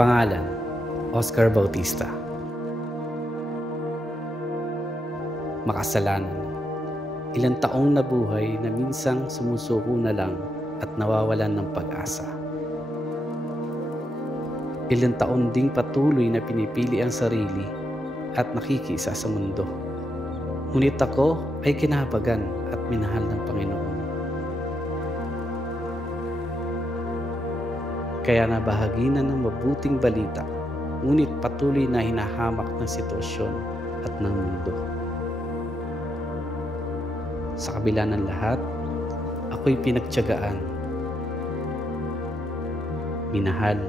Pangalan, Oscar Bautista. Makasalanan, ilang taong nabuhay na minsang sumusuko na lang at nawawalan ng pag-asa. Ilang taon ding patuloy na pinipili ang sarili at nakikisa sa mundo. Ngunit ako ay kinahabagan at minahal ng Panginoon. Kaya nabahagi na ng mabuting balita, ngunit patuloy na hinahamak ng sitwasyon at ng mundo. Sa kabila ng lahat, ako'y pinagtiyagaan, minahal,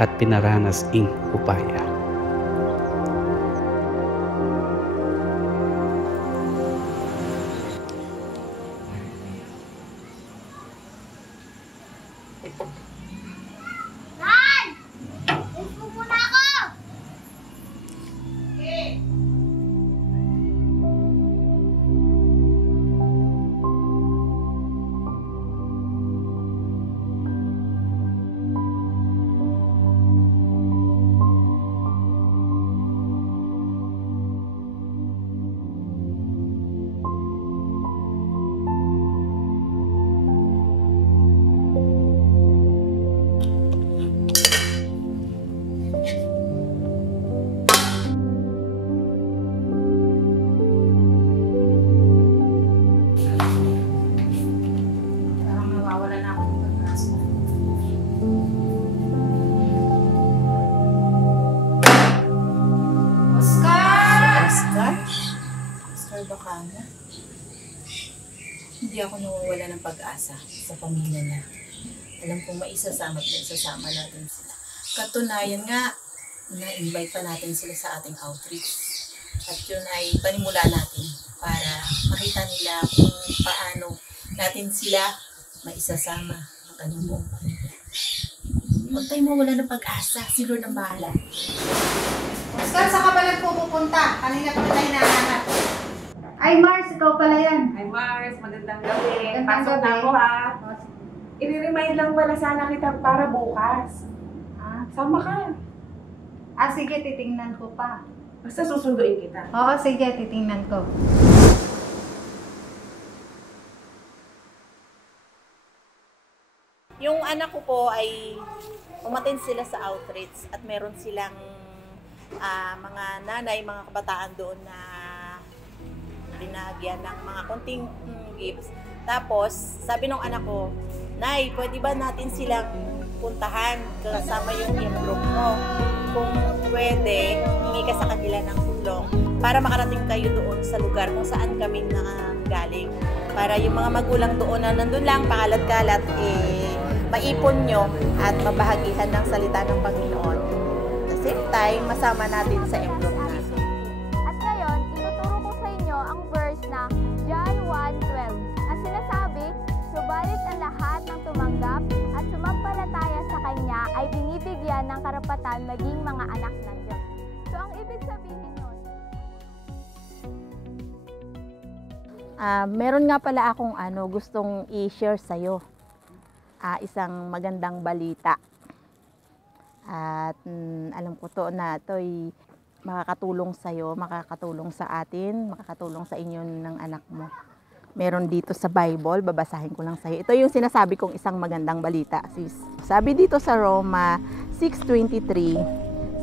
at pinaranas ing upaya. Hindi ako nawawala ng pag-asa sa pamilya niya. Alam kong maisasama natin sila. Katunayan nga, na-invite pa natin sila sa ating outreach. At yun ay panimula natin para makita nila kung paano natin sila maisasama ang kanyang buong pamilya. Huwag tayong mawala ng pag-asa. Si Lord ang bahala. Oscar, saan ka ba nagpupunta? Kanina pa kita hinahanap. Ay, Mars, ikaw pala yan. Ay, Mars, magandang gabi. Magandang Pasok gabi. na ako ha. I-remind lang wala sana kita para bukas. Sama ka. Sige, titingnan ko pa. Basta susunduin kita. Oo, sige, titingnan ko. Yung anak ko po ay umattend sila sa outreach at meron silang mga nanay, mga kabataan doon na binagyan ng mga konting gifts. Tapos, sabi ng anak ko, Nay, pwede ba natin silang puntahan kasama yung envelope mo? Kung pwede, hingi ka sa kanila ng tulong para makarating kayo doon sa lugar kung saan kami nanggaling. Para yung mga magulang doon na nandun lang, pakalat-kalat, maipon nyo at mabahagihan ng salita ng Panginoon. At the same time, masama natin sa envelope natin. At ngayon, inuturo ko sa inyo ang verse na John 1:12. Ang sinasabi, subalit ang lahat ng tumanggap at sumampalataya sa Kanya ay binibigyan ng karapatan maging mga anak ng Diyos. So, ang ibig sabihin nun, meron nga pala akong gustong i-share sa'yo. Isang magandang balita. At alam ko to na ito'y makakatulong sa'yo, makakatulong sa atin, makakatulong sa inyo ng anak mo. Meron dito sa Bible, babasahin ko lang sa'yo. Ito yung sinasabi kong isang magandang balita, sis. Sabi dito sa Roma 6:23,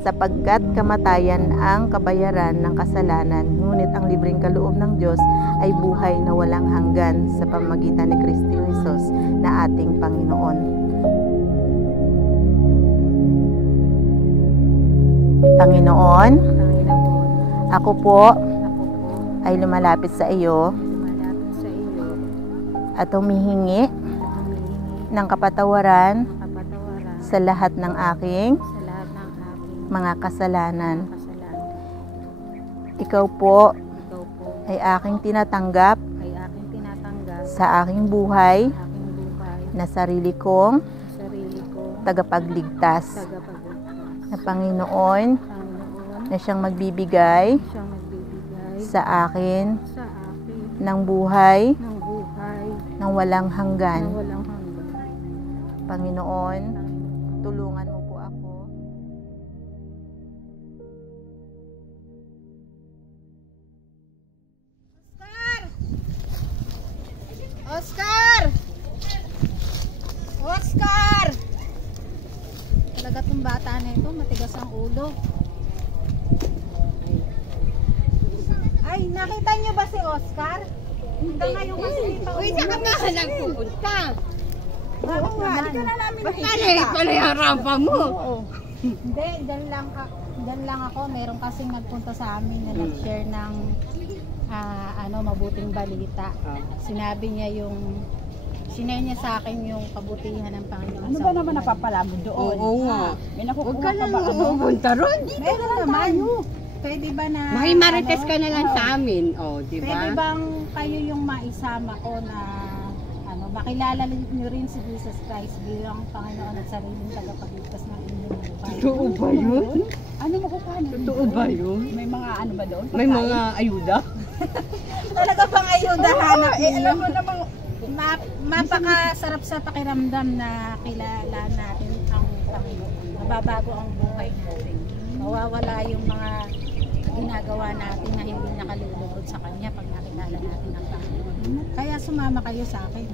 sapagkat kamatayan ang kabayaran ng kasalanan, ngunit ang libreng kaloob ng Diyos ay buhay na walang hanggan sa pamamagitan ni Kristo Jesus na ating Panginoon. Panginoon, ako po ay lumalapit sa iyo at humihingi ng kapatawaran sa lahat ng aking mga kasalanan. Ikaw po ay aking tinatanggap sa aking buhay na sarili kong tagapagligtas na Panginoon na siyang magbibigay sa akin ng buhay ng walang hanggan. Na walang hanggan. Panginoon, tulungan mo po ako. Oscar! Oscar! Talaga tong bata na ito, matigas ang ulo. Ay, nakita niyo ba si Oscar? Hanggang ngayon kasi hindi pa umuwi. Uy, saan ka ba nagpupunta? Bakit nga? Hindi ka na namin nakikita. Pala yung rampa mo. Hindi, dyan lang ako. Meron kasing nagpunta sa amin na nag-share ng mabuting balita. Sinabi niya sinare niya sa akin yung kabutihan ng Panginoon. Ano ba naman napapala mo doon? Oo nga. May nakukuha ka ba? pupunta ron. Meron naman. Pwede ba na... Makimarites ka na lang sa amin. Di ba? Pwede bang kayo yung maisama ko na makilala niyo rin si Jesus Christ bilang Panginoon at sariling tagapagligtas ng inyong buhay. Totoo ba yun? Ano makukuha niyo? Totoo ba yun? May mga ano ba doon? May mga ayuda? Talaga bang ayuda hanap niyo? Alam mo namang mapakasarap sa pakiramdam na kilala natin ang Panginoon. Mababago ang buhay natin. Mawawala yung mga ginagawa natin na hindi nakalulugod sa Kanya pag nakilala natin ang Panginoon. Kaya sumama kayo sa akin.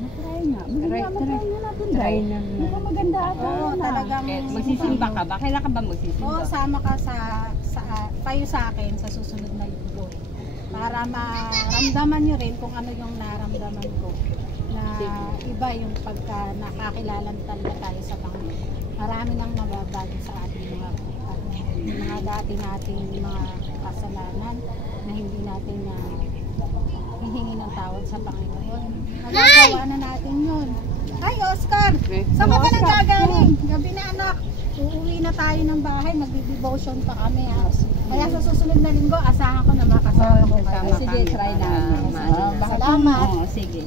try nga. Try na. Mukhang maganda ata. Oo, talagang Magsisimba ka ba? Kailan ka ba magsisimba? Oo, sama ka payo sa akin sa susunod na linggo. Para maramdaman nyo rin kung ano yung naramdaman ko. Na iba yung pagka nakakilala talaga tayo sa Panginoon. Marami nang mababago sa ating mga dati nating mga kasalanan na hindi natin hihingi ng tawad sa Panginoon. Magagawa na natin yun. Ay, Oscar! Saan ka ba nagagaling? Gabi na anak. Uuwi na tayo ng bahay. Magdi-devotion pa kami. Ha? Kaya sa susunod na linggo, asahan ko na makasama ko kayo. Sige, try namin. Salamat. Oo, sige.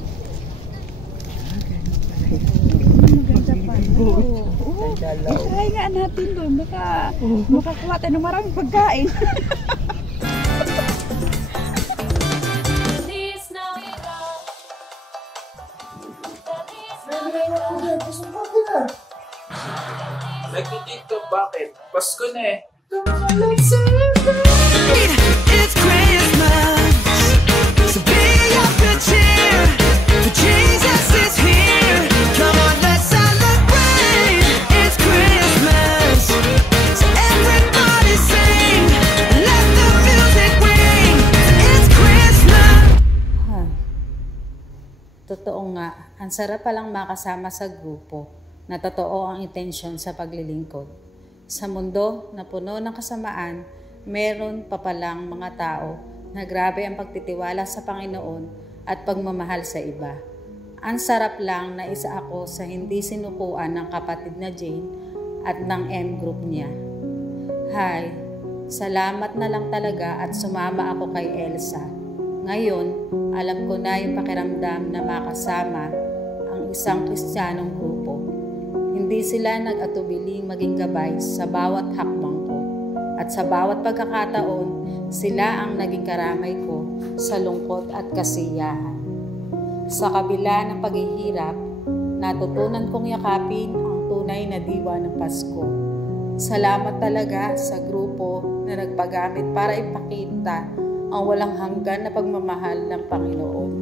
Maganda pa. Try nga natin doon. Baka makakuha tayo ng maraming pagkain. Nagtitiktok, bakit? Pasko na eh. It's Christmas, so be of good cheer, for Jesus is here. Come on, let's celebrate. It's Christmas, so everybody sing, let the music ring. It's Christmas. Totoo nga, ang sarap palang makasama sa grupo na totoo ang intensyon sa paglilingkod. Sa mundo na puno ng kasamaan, meron pa palang mga tao na grabe ang pagtitiwala sa Panginoon at pagmamahal sa iba. Ang sarap lang na isa ako sa hindi sinukuan ng kapatid na Jane at ng M-group niya. Hi, salamat na lang talaga at sumama ako kay Elsa. Ngayon, alam ko na yung pakiramdam na makasama ang isang Kristiyanong grupo. Hindi sila nag-atubiling maging gabay sa bawat hakbang ko. At sa bawat pagkakataon, sila ang naging karamay ko sa lungkot at kasiyahan. Sa kabila ng paghihirap, natutunan kong yakapin ang tunay na diwa ng Pasko. Salamat talaga sa grupo na nagpagamit para ipakita ang walang hanggan na pagmamahal ng Panginoon.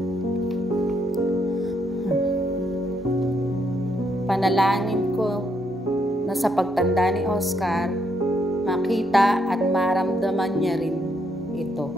Panalangin ko na sa pagtanda ni Oscar, makita at maramdaman niya rin ito.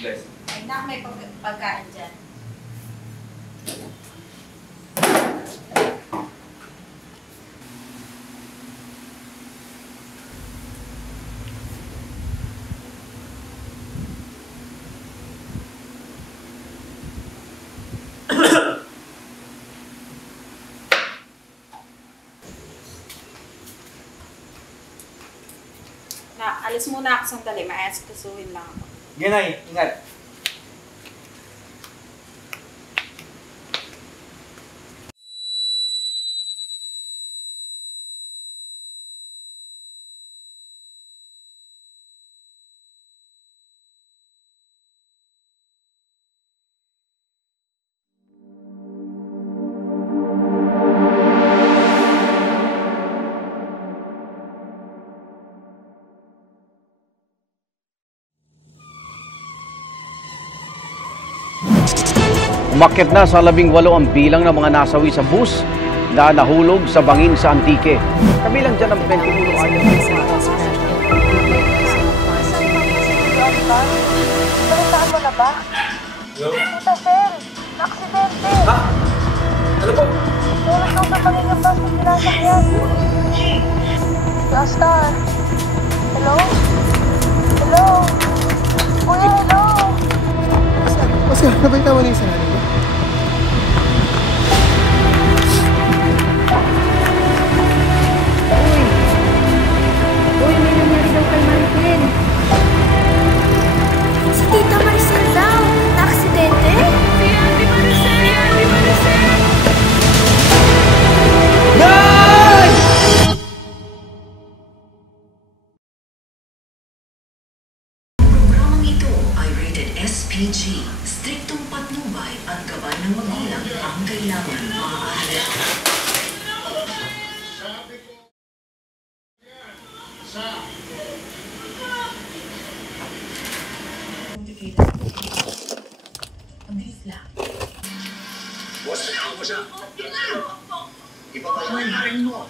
Bless. Ay, na, may pagkain dyan. Alis muna ako sandali. Maasikasuhin lang ako. Ganay, ingat. Umakyat na sa 18 ang bilang ng mga nasawi sa bus na nahulog sa bangin sa Antique. Kabilang dyan ang 21 anyos. Balitaan mo na ba? Tita Fel, aksidente. Ha? Ano po? Tulad nung sa bangin yung bus na sinasakyan. Star. Hello? Hello? Kuya, hello? Oscar, nabalita mo na yung sarili mo? Uy, may nangyari daw kay Maricel. Si Tita Maricel daw, na-aksidente? Si Ate Maricel! Si Ate Maricel! Nay! Programang ito ay rated SPG. Striktong patnubay at gabay ng magulang ang kailangan maaari. Pabilis lang. Boss, saan mo siya? Ipapalayarin mo.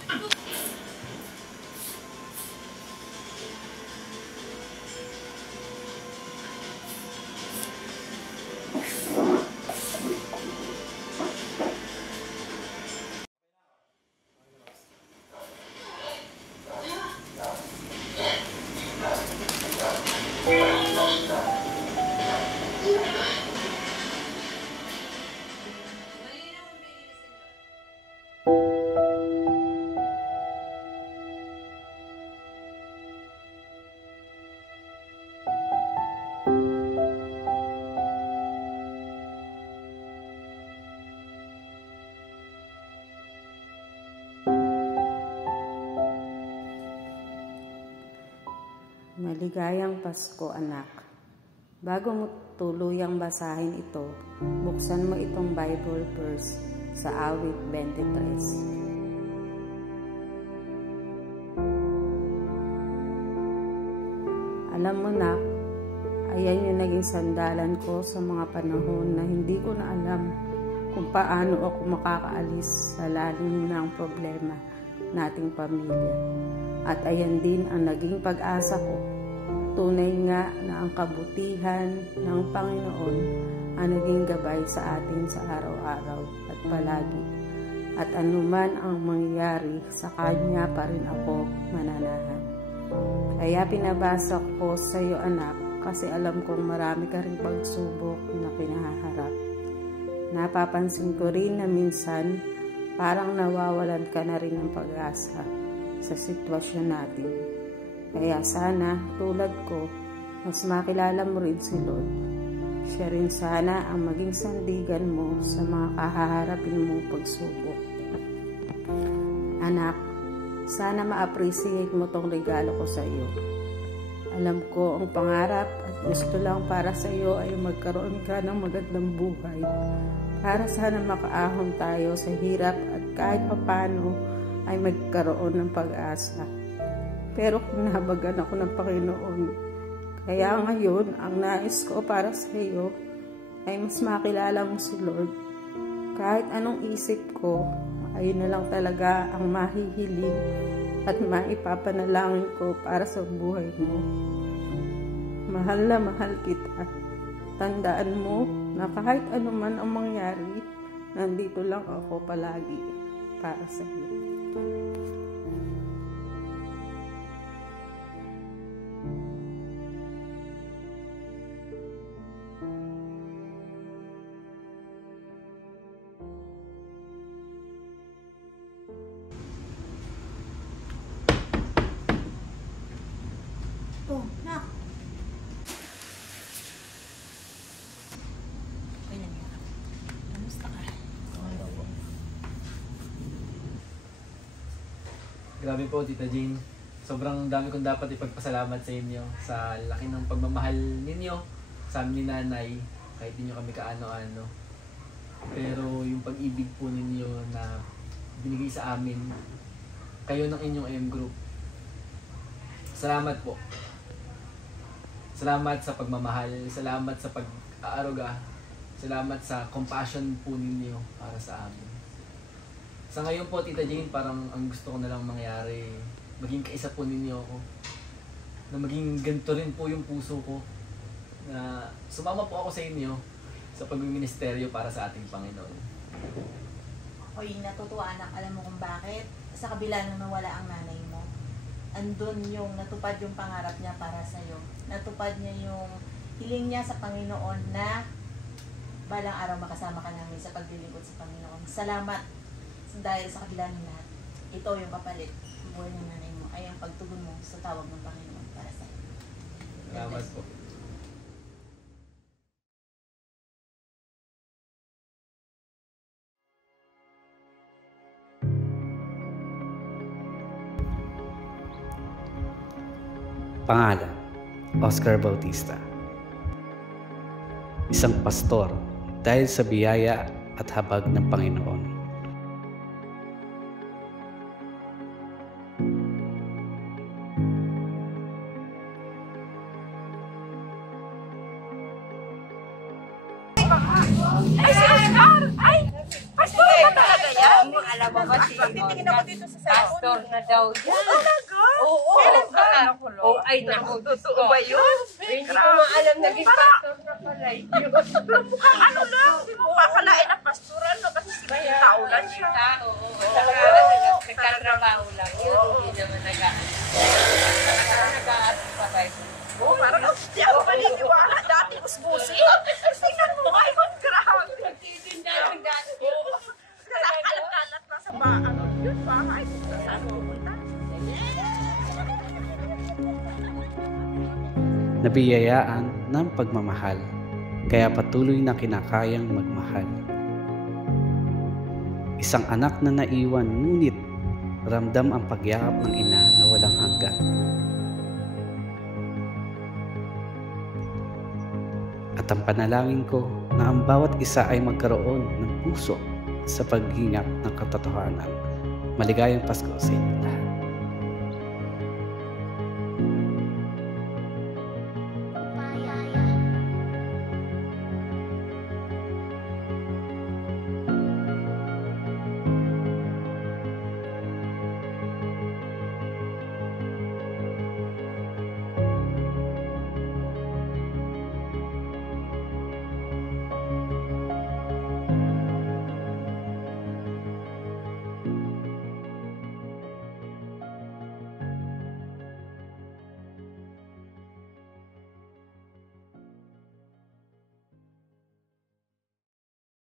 Maligayang Pasko, anak. Bago mo tuluyang basahin ito, buksan mo itong Bible verse sa Awit 23. Alam mo na, ayan yung naging sandalan ko sa mga panahon na hindi ko na alam kung paano ako makakaalis sa lalim ng problema nating pamilya. At ayan din ang naging pag-asa ko. Tunay nga na ang kabutihan ng Panginoon ang naging gabay sa atin sa araw-araw at palagi. At anuman ang mangyayari, sa Kanya pa rin ako mananahan. Kaya pinabasa ko sa iyo, anak, kasi alam kong marami ka rin pagsubok na kinaharap. Napapansin ko rin na minsan parang nawawalan ka na rin ng pag-asa sa sitwasyon natin. Kaya sana, tulad ko, mas makilala mo rin si Lord. Siya rin sana ang maging sandigan mo sa mga kahaharapin mong pagsubok. Anak, sana ma-appreciate mo tong regalo ko sa iyo. Alam ko ang pangarap at gusto lang para sa iyo ay magkaroon ka ng magandang buhay. Para sana makaahon tayo sa hirap at kahit papano ay magkaroon ng pag-asa. Pero kinabagan ako ng Panginoon. Kaya ngayon, ang nais ko para sa iyo ay mas makilala mo si Lord. Kahit anong isip ko, ay na lang talaga ang mahihiling at maipapanalangin ko para sa buhay mo. Mahal na mahal kita. Tandaan mo na kahit anuman ang mangyari, nandito lang ako palagi para sa iyo. Oh, Grabe po, Tita Jane. Sobrang dami kong dapat ipagpasalamat sa inyo sa laki ng pagmamahal ninyo sa amin ni Nanay, kahit hindi nyo kami kaano-ano. Pero yung pag-ibig po ninyo na binigay sa amin, kayo ng inyong AM Group. Salamat po. Salamat sa pagmamahal, salamat sa pag-aaruga, salamat sa compassion po ninyo para sa amin. Sa ngayon po, Tita Jane, parang ang gusto ko na lang mangyari, maging kaisa po ninyo ako. Na maging ganito rin po yung puso ko. Na sumama po ako sa inyo sa pagmiministeryo para sa ating Panginoon. Ako'y natutuwa, anak. Alam mo kung bakit? Sa kabila nung nawala ang nanay mo, andun yung natupad yung pangarap niya para sa'yo. Natupad niya yung hiling niya sa Panginoon na balang araw makasama ka namin sa paglilingkod sa Panginoon. Salamat. Dahil sa kabila ng lahat, ito yung kapalit, yung buhay ng nanay mo, ay ang pagtugon mo sa tawag ng Panginoon para sa iyo. Salamat po. Pangalan, Oscar Bautista. Isang pastor dahil sa biyaya at habag ng Panginoon. Ay, si Oscar! Ay! Pastor na talaga yan! Alam mo ba si titingin ako dito sa cellphone? Pastor na daw yan. Talaga? Oo. Kailan ba? Oo, ay naku. Totoo ba yun? Hindi ko maalam naging pastor na pala yun. Mukhang ano lang, hindi mo kakalain ang pastoran no? Kasi sige tao lang siya. Oo. Nagkatrabaho lang yun. Hindi naman nag-aasal pa tayo. Oo, parang di ako paniniwala. Dati usbusi. Tingnan mo nga yun. Grabe. Nagtitinda ng dati. Oo. Kalat-kalat na sa baang. Yun pa. Ay, saan mo punta? Nabiyayaan ng pagmamahal, kaya patuloy na kinakayang magmahal. Isang anak na naiwan, ngunit ramdam ang pagyakap ng ina na walang hanggan. At ang panalangin ko na ang bawat isa ay magkaroon ng puso sa paghingap ng katotohanan. Maligayang Pasko sa inyo.